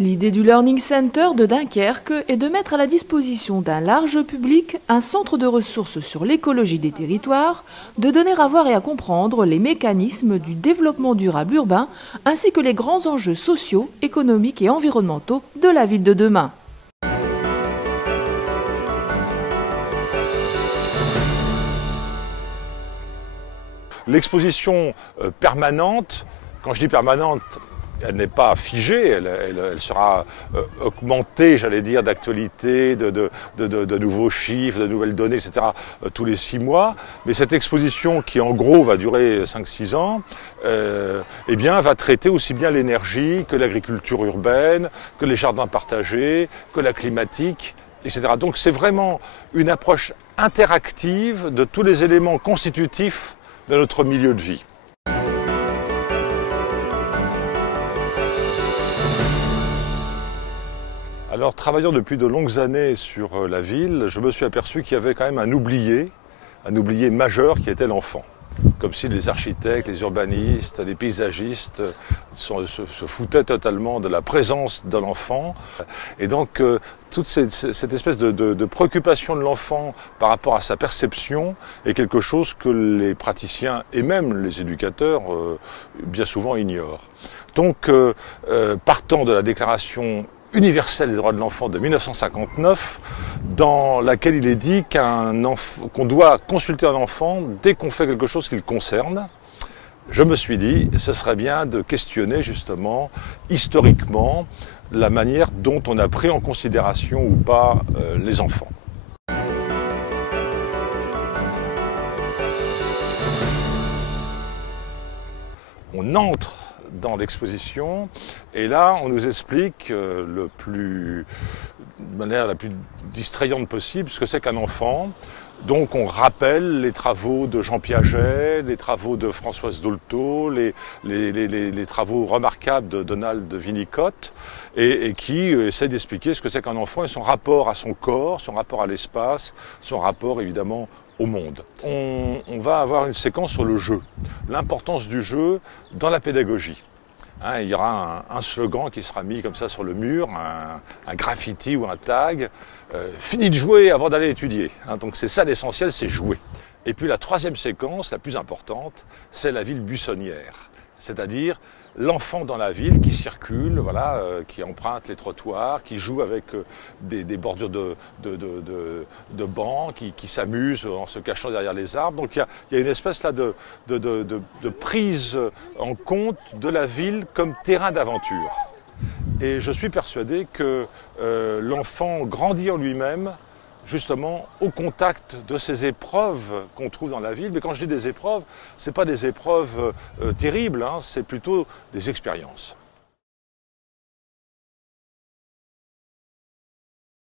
L'idée du Learning Center de Dunkerque est de mettre à la disposition d'un large public un centre de ressources sur l'écologie des territoires, de donner à voir et à comprendre les mécanismes du développement durable urbain ainsi que les grands enjeux sociaux, économiques et environnementaux de la ville de demain. L'exposition permanente, quand je dis permanente, elle n'est pas figée, elle sera augmentée, j'allais dire, d'actualité, de nouveaux chiffres, de nouvelles données, etc., tous les 6 mois. Mais cette exposition, qui en gros va durer 5-6 ans, eh bien, va traiter aussi bien l'énergie que l'agriculture urbaine, que les jardins partagés, que la climatique, etc. Donc c'est vraiment une approche interactive de tous les éléments constitutifs de notre milieu de vie. Alors, travaillant depuis de longues années sur la ville, je me suis aperçu qu'il y avait quand même un oublié majeur qui était l'enfant. Comme si les architectes, les urbanistes, les paysagistes se foutaient totalement de la présence de l'enfant. Et donc, toute cette espèce de préoccupation de l'enfant par rapport à sa perception est quelque chose que les praticiens et même les éducateurs bien souvent ignorent. Donc, partant de la Déclaration universelle des droits de l'enfant de 1959, dans laquelle il est dit qu'on doit consulter un enfant dès qu'on fait quelque chose qui le concerne, je me suis dit, ce serait bien de questionner justement, historiquement, la manière dont on a pris en considération ou pas les enfants. On entre dans l'exposition et là on nous explique de manière la plus distrayante possible ce que c'est qu'un enfant. Donc on rappelle les travaux de Jean Piaget, les travaux de Françoise Dolto, les travaux remarquables de Donald Winnicott et qui essaie d'expliquer ce que c'est qu'un enfant et son rapport à son corps, son rapport à l'espace, son rapport évidemment au monde. On va avoir une séquence sur le jeu, l'importance du jeu dans la pédagogie. Il y aura un slogan qui sera mis comme ça sur le mur, un graffiti ou un tag, fini de jouer avant d'aller étudier. Donc c'est ça l'essentiel, c'est jouer. Et puis la troisième séquence, la plus importante, c'est la ville buissonnière, c'est-à-dire l'enfant dans la ville qui circule, voilà, qui emprunte les trottoirs, qui joue avec des bordures de bancs, qui s'amuse en se cachant derrière les arbres. Donc il y a une espèce là de prise en compte de la ville comme terrain d'aventure. Et je suis persuadé que l'enfant grandit en lui-même justement au contact de ces épreuves qu'on trouve dans la ville. Mais quand je dis des épreuves, ce n'est pas des épreuves terribles, c'est plutôt des expériences.